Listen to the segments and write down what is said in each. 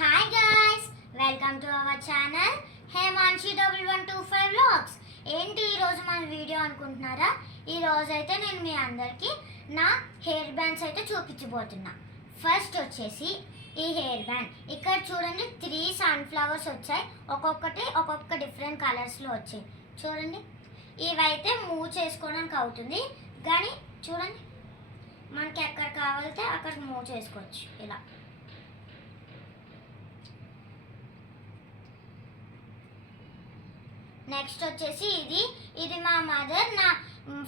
Hi guys, welcome to our channel Hemanshi 1125 vlogs. ఏంటి ఈరోజు మన వీడియో అనుకుంటున్నారా? ఈరోజు అయితే నేను మీ అందరికీ నా హెయిర్ బ్యాండ్స్ అయితే చూపించబోతున్నా. ఫస్ట్ వచ్చేసి ఈ హెయిర్ బ్యాండ్. ఇక్కడ చూడండి 3 సన్ఫ్లవర్స్ వచ్చాయి. ఒక్కొక్క డిఫరెంట్ కలర్స్లో వచ్చాయి. చూడండి, ఇవైతే మూవ్ చేసుకోవడానికి అవుతుంది. కానీ చూడండి, మనకి ఎక్కడ కావాలితే అక్కడ మూవ్ చేసుకోవచ్చు. ఇలా నెక్స్ట్ వచ్చేసి ఇది మా మదర్ నా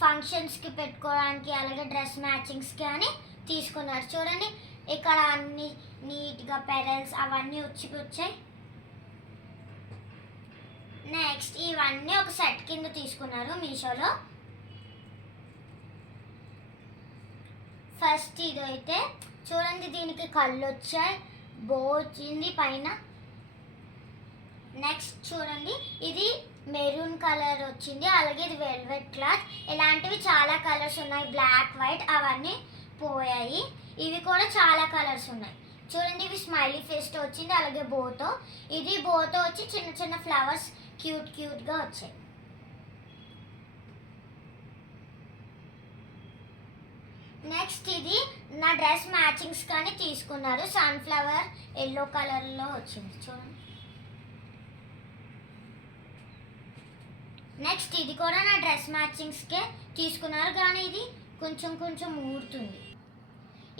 ఫంక్షన్స్కి పెట్టుకోవడానికి, అలాగే డ్రెస్ మ్యాచింగ్స్కి అని తీసుకున్నారు. చూడండి, ఇక్కడ అన్ని నీట్గా పెరల్స్ అవన్నీ వచ్చాయి. నెక్స్ట్ ఇవన్నీ ఒక సెట్ కింద తీసుకున్నారు మీషోలో. ఫస్ట్ ఇదైతే చూడండి, దీనికి కళ్ళు వచ్చాయి, బో వచ్చింది పైన. నెక్స్ట్ చూడండి, ఇది మెరూన్ కలర్ వచ్చింది, అలాగే ఇది వెల్వెట్ క్లాత్. ఇలాంటివి చాలా కలర్స్ ఉన్నాయి, బ్లాక్ వైట్ అవన్నీ పోయాయి. ఇవి కూడా చాలా కలర్స్ ఉన్నాయి. చూడండి, ఇవి స్మైలీ ఫేస్తో వచ్చింది, అలాగే బోతో. ఇది బోతో వచ్చి చిన్న చిన్న ఫ్లవర్స్ క్యూట్గా వచ్చాయి. నెక్స్ట్ ఇది నా డ్రెస్ మ్యాచింగ్స్ కానీ తీసుకున్నారు. సన్ఫ్లవర్ ఎల్లో కలర్లో వచ్చింది చూడండి. నెక్స్ట్ ఇది కూడా నా డ్రెస్ మ్యాచింగ్స్కే తీసుకున్నారు, కానీ ఇది కొంచెం ఊరుతుంది.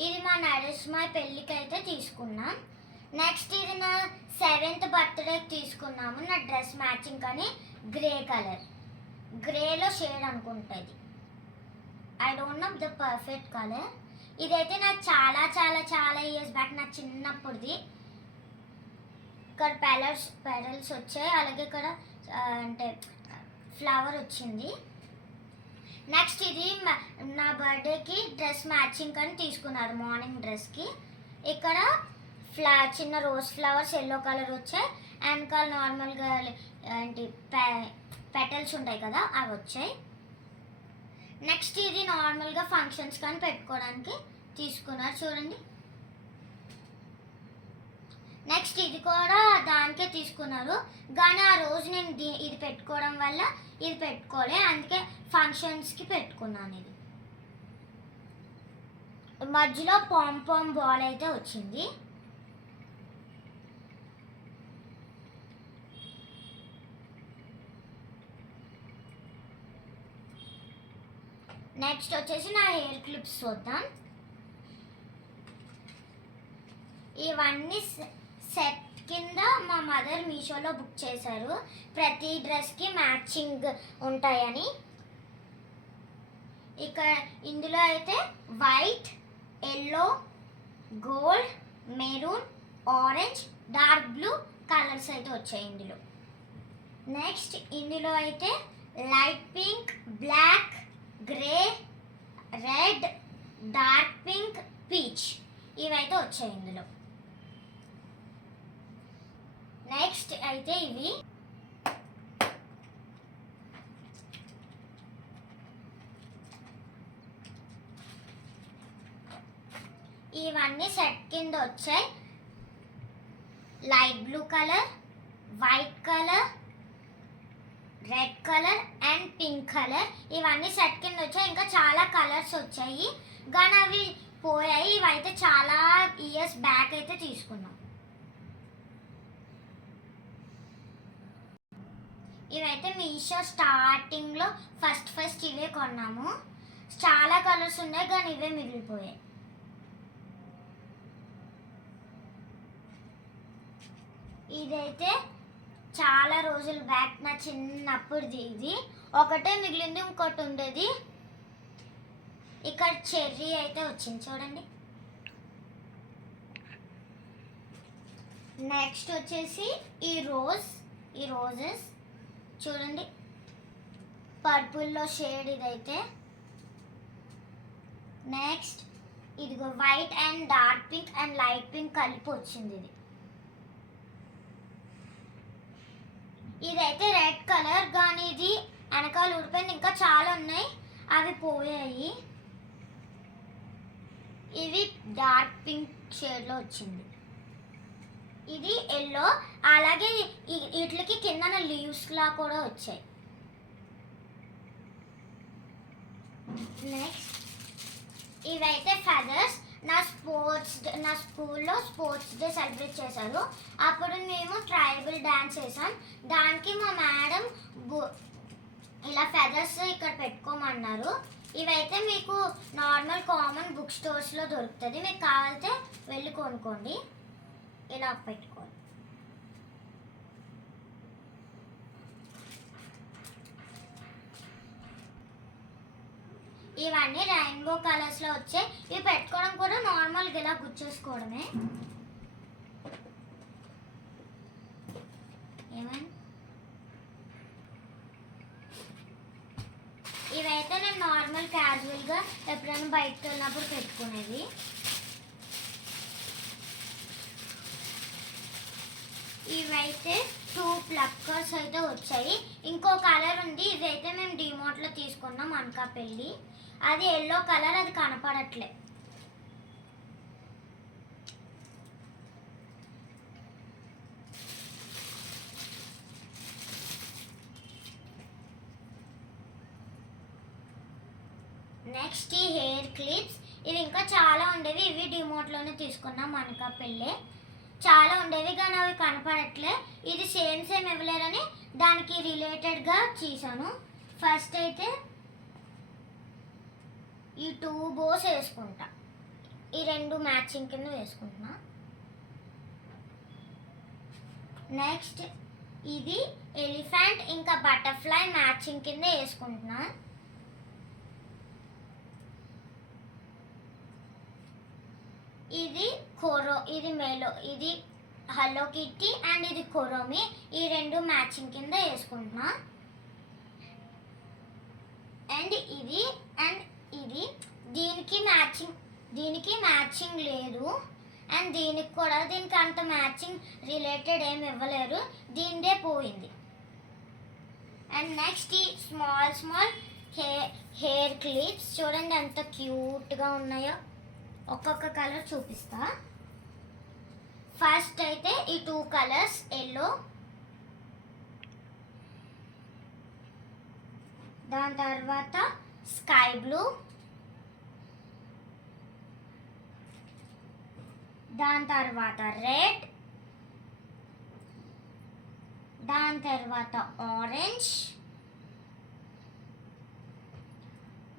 ఇది మా నరేష్మాయ్ పెళ్ళికి అయితే తీసుకున్నాం. నెక్స్ట్ ఇది నా 7th బర్త్డేకి తీసుకున్నాము. నా డ్రెస్ మ్యాచింగ్ కానీ గ్రే కలర్, గ్రేలో షేడ్ అనుకుంటుంది. I don't know the perfect colour. ఇదైతే నాకు చాలా ఇయర్స్ బ్యాక్, నా చిన్నప్పుడుది. ఇక్కడ పెరల్స్ వచ్చాయి, అలాగే ఇక్కడ అంటే ఫ్లవర్ వచ్చింది. నెక్స్ట్ ఇది నా బర్త్డేకి డ్రెస్ మ్యాచింగ్ అని తీసుకున్నారు, మార్నింగ్ డ్రెస్కి. ఇక్కడ చిన్న రోజ్ ఫ్లవర్స్ ఎల్లో కలర్ వచ్చాయి, వెనకాల నార్మల్గా ఏంటి పెటల్స్ ఉంటాయి కదా, అవి వచ్చాయి. నెక్స్ట్ ఇది నార్మల్గా ఫంక్షన్స్ కానీ పెట్టుకోవడానికి తీసుకున్నారు చూడండి. నెక్స్ట్ ఇది కూడా దానికే తీసుకున్నారు, కానీ ఆ రోజు నేను ఇది పెట్టుకోవడం వల్ల ఇది పెట్టుకోలే, అందుకే ఫంక్షన్స్కి పెట్టుకున్నాను. ఇది మధ్యలో పాంపామ్ బాల్ అయితే వచ్చింది. నెక్స్ట్ వచ్చేసి నా హెయిర్ క్లిప్స్ చూద్దాం. ఇవన్నీ సెట్ కింద మా మదర్ మీషోలో బుక్ చేశారు, ప్రతి డ్రెస్కి మ్యాచింగ్ ఉంటాయని. ఇక్కడ ఇందులో అయితే white, yellow, gold, maroon, orange, dark blue colours అయితే వచ్చాయి ఇందులో. నెక్స్ట్ ఇందులో అయితే light pink, black, grey, red, dark pink, peach ఇవైతే వచ్చాయి ఇందులో. నెక్స్ట్ అయితే ఇవన్నీ సెట్ కింద వచ్చాయి. Light blue colour, white colour, red colour and pink colour ఇవన్నీ సెట్ కింద వచ్చాయి. ఇంకా చాలా కలర్స్ వచ్చాయి, కానీ అవి పోయాయి. ఇవైతే చాలా ఇయర్స్ బ్యాక్ అయితే తీసుకున్నాం. ఇవైతే మీషో స్టార్టింగ్లో ఫస్ట్ ఇవే కొన్నాము. చాలా కలర్స్ ఉన్నాయి, కానీ ఇవే మిగిలిపోయాయి. ఇదైతే చాలా రోజుల బ్యాక్, నా చిన్నప్పుడుది. ఇది ఒకటే మిగిలింది, ఇంకోటి ఉండేది. ఇక్కడ చెర్రీ అయితే వచ్చింది చూడండి. నెక్స్ట్ వచ్చేసి ఈ రోజెస్ చూడండి, పర్పుల్లో షేడ్ ఇదైతే. నెక్స్ట్ ఇదిగో white and dark pink and light pink కలిపి వచ్చింది. ఇదైతే రెడ్ కలర్, కానీ ఇది వెనకాల ఊడిపోయింది. ఇంకా చాలా ఉన్నాయి, అవి పోయాయి. ఇది డార్క్ పింక్ షేడ్లో వచ్చింది. ఇది ఎల్లో, అలాగే వీటికి కిందన లీవ్స్ లా కూడా వచ్చాయి. నెక్స్ట్ ఇవైతే ఫెదర్స్. నా స్కూల్లో స్పోర్ట్స్ డే సెలబ్రేట్ చేశారు. అప్పుడు మేము ట్రైబల్ డ్యాన్స్ చేసాం. దానికి మా మేడం ఇలా ఫెదర్స్ ఇక్కడ పెట్టుకోమన్నారు. ఇవైతే మీకు నార్మల్ కామన్ బుక్ స్టోర్స్లో దొరుకుతుంది. మీకు కావాలంటే వెళ్ళి కొనుక్కోండి. ఇలా పెట్టుకోండి. ఇవన్నీ రెయిన్బో కలర్స్లో వచ్చాయి. ఇవి పెట్టుకోవడం కూడా నార్మల్గా ఇలా గుచ్చేసుకోవడమే. ఏమైనా ఇవైతే నేను నార్మల్ క్యాజువల్గా ఎప్పుడైనా బయటకు వెళ్ళినప్పుడు పెట్టుకునేది. ఇవైతే 2 ప్లక్కర్స్ అయితే వచ్చాయి. ఇంకో కలర్ ఉంది. ఇదైతే మేము డిమార్ట్లో తీసుకున్నాం అనకాపల్లి. అది ఎల్లో కలర్, అది కనపడట్లే. నెక్స్ట్ ఈ హెయిర్ క్లిప్స్. ఇవి ఇంకా చాలా ఉండేవి. ఇవి డిమార్ట్లోనే తీసుకున్నాం అనకాపల్లి. చాలా ఉండేవి కానీ అవి కనపడట్లే. ఇది సేమ్ ఇవ్వలేరని దానికి రిలేటెడ్గా చేశాను. ఫస్ట్ అయితే ఈ 2 బోస్ వేసుకుంటా. ఈ 2 మ్యాచింగ్ కింద వేసుకుంటున్నా. నెక్స్ట్ ఇది ఎలిఫెంట్ ఇంకా బటర్ఫ్లై మ్యాచింగ్ కింద వేసుకుంటున్నా. ఇది ఇది మెలో, ఇది హలో కిట్టి అండ్ ఇది కొరోమి. ఈ 2 మ్యాచింగ్ కింద వేసుకుంటున్నా. అండ్ ఇది దీనికి మ్యాచింగ్ లేదు. అండ్ దీనికి కూడా దీనికి అంత మ్యాచింగ్ రిలేటెడ్ ఏమి ఇవ్వలేరు. దీనిదే పోయింది. అండ్ నెక్స్ట్ ఈ స్మాల్ హెయిర్ క్లిప్స్ చూడండి ఎంత క్యూట్గా ఉన్నాయో. ఒక్కొక్క కలర్ చూపిస్తా. ఫస్ట్ అయితే ఈ 2 కలర్స్ ఎల్లో, దాని తర్వాత స్కై బ్లూ, దాని తర్వాత రెడ్, దాని తర్వాత ఆరెంజ్,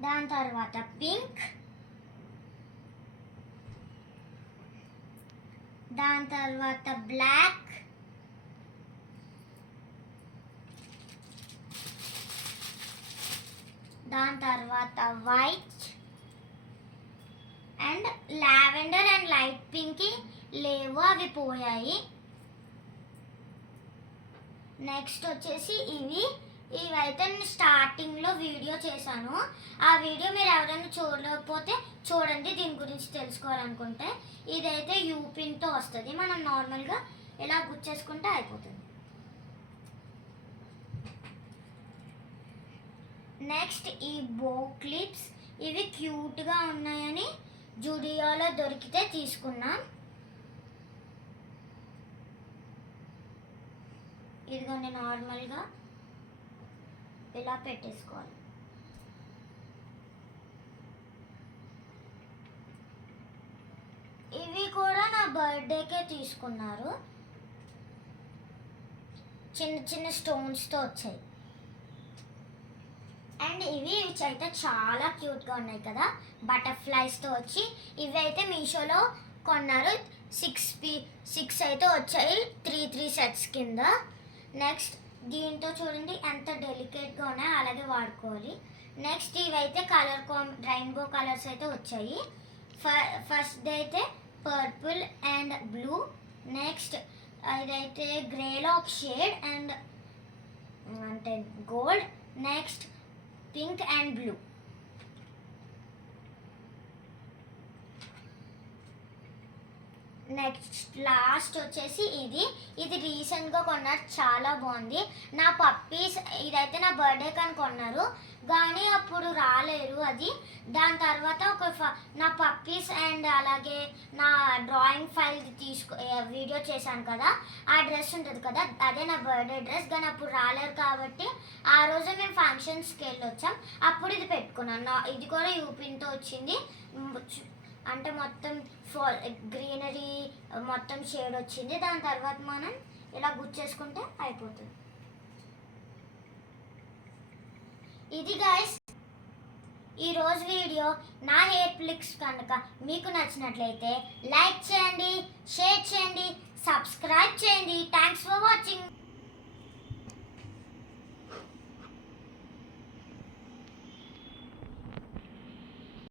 దాని తర్వాత పింక్, దాని తర్వాత బ్లాక్, దాని తర్వాత white and lavender and light pink లేవు, అవి పోయాయి. నెక్స్ట్ వచ్చేసి ఇవైతే నేను స్టార్టింగ్లో వీడియో చేశాను. ఆ వీడియో మీరు ఎవరైనా చూడలేకపోతే చూడండి, దీని గురించి తెలుసుకోవాలనుకుంటే. ఇదైతే యూపిన్తో వస్తుంది. మనం నార్మల్గా ఇలా గుచ్చేసుకుంటే అయిపోతుంది. నెక్స్ట్ ఈ బో క్లిప్స్. ఇవి క్యూట్గా ఉన్నాయని జూడియోలో దొరికితే తీసుకున్నాం. ఇదిగోండి నార్మల్గా ఇలా పెట్టేసుకోవాలి. ఇవి కూడా నా బర్త్డేకే తీసుకున్నారు. చిన్న చిన్న స్టోన్స్తో వచ్చాయి. అండ్ ఇవి అయితే చాలా క్యూట్గా ఉన్నాయి కదా, బటర్ఫ్లైస్తో వచ్చి. ఇవి అయితే మీషోలో కొన్నారు. 6 అయితే వచ్చాయి 3 సెట్స్ కింద. నెక్స్ట్ దీంతో చూడండి ఎంత డెలికేట్గా ఉన్నాయో, అలాగే వాడుకోవాలి. నెక్స్ట్ ఇవైతే రెయిన్బో కలర్స్ అయితే వచ్చాయి. ఫస్ట్ అయితే పర్పుల్ అండ్ బ్లూ. నెక్స్ట్ ఇదైతే గ్రేలో ఒక షేడ్ అండ్ అంటే gold. Next pink and blue. Next last వచ్చేసి ఇది రీసెంట్గా కొన్నారు, చాలా బాగుంది. నా పప్పీస్ ఇదైతే నా బర్త్డే కానీ కొన్నారు, కానీ అప్పుడు రాలేరు అది. దాని తర్వాత నా పప్పీస్ అండ్ అలాగే నా డ్రాయింగ్ ఫైల్ వీడియో చేశాను కదా, ఆ డ్రెస్ ఉంటుంది కదా, అదే నా బర్త్డే డ్రెస్. కానీ అప్పుడు రాలేరు కాబట్టి ఆ రోజు మేము ఫంక్షన్స్కి వెళ్ళొచ్చాం, అప్పుడు ఇది పెట్టుకున్నాను. ఇది కూడా యూపిన్తో వచ్చింది, అంటే మొత్తం గ్రీనరీ మొత్తం షేడ్ వచ్చింది. దాని తర్వాత మనం ఇలా గుచ్చేసుకుంటే అయిపోతుంది. ఇది గైస్ ఈరోజు వీడియో. నా హెయిర్ ఫ్లిక్స్ కనుక మీకు నచ్చినట్లయితే లైక్ చేయండి, షేర్ చేయండి.